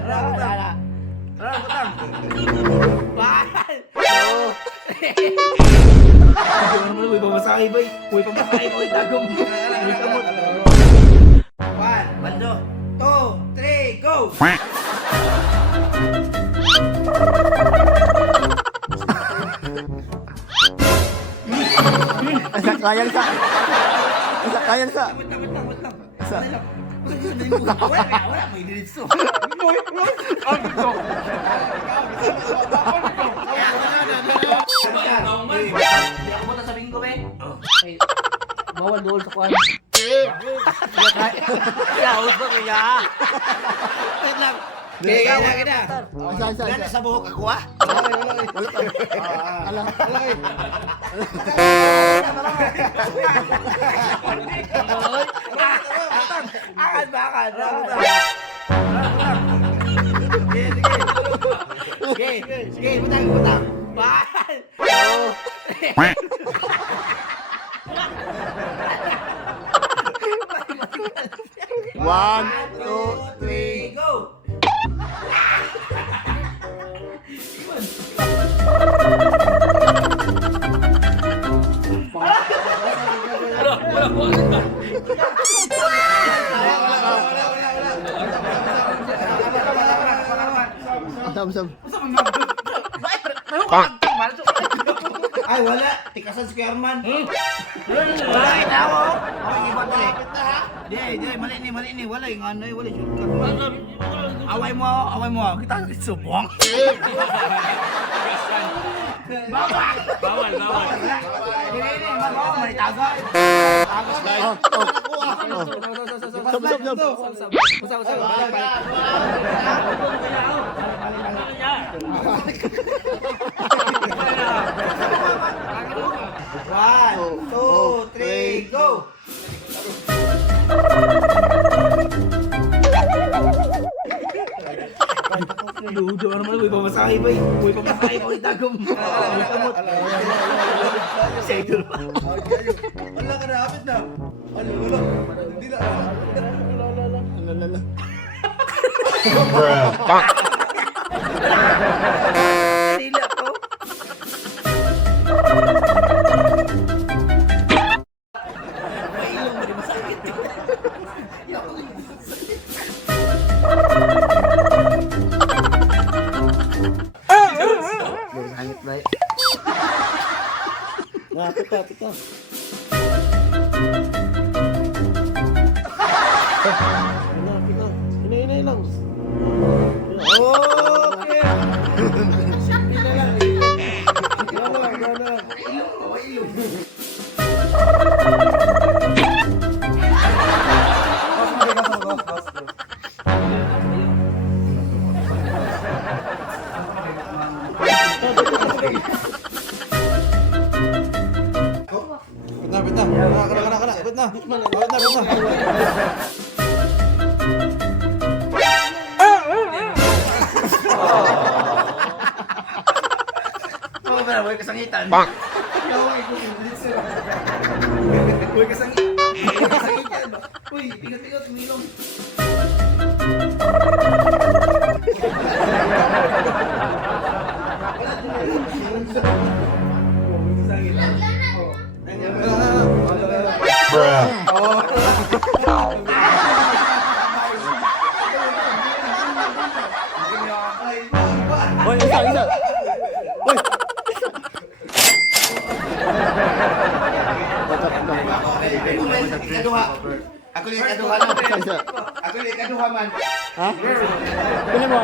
bakal. Wala. Utang. Bakal. Ano mo, uy, pamasahe ba? Uy, pamasahe ba? Uy, dagom. Uy, kamot. 1, 2, 3, go! Kayang sa. Kayang sa. Wait lang. Isa. Wala, may diritso. Hindi ako punta sa bingo, be. Okay. Bawal doon sa kwan. Yaos ba kaya? Wait lang. Kaya. Isa. Gana sa buhok ako, ha? Ala. Akad ba? Sige, butang. Bakal. One, 2, 3, go! Sam. Ay, wala. Tikasan si Kerman. Wala, itawo. Ang iba ko eh. Di, mali ni. Wala yung ano eh. Wala yung shortcut. Away mo. Kita sa subong. Bawal. Hindi, mali tago. One, 2, 3, go! Dudo naman, uy, pamasahe ba? Uy, pamasahe ba? Uy, dagom. Uy, kamot. Sa idol pa. Wala ka na, hapit na. Ano, wala. Hindi na. Alala. Dila ko. May ilong, hindi masakit. Hangit ba? Pita. Inay lang. Okay. Pit na. Huwag kasangitan. Uy, pigot-pigot, umilong. Hoy, isa. Hoy. Ako yung ikaduha no. Isa. Ako yung ikaduha man. Ha? Pili mo.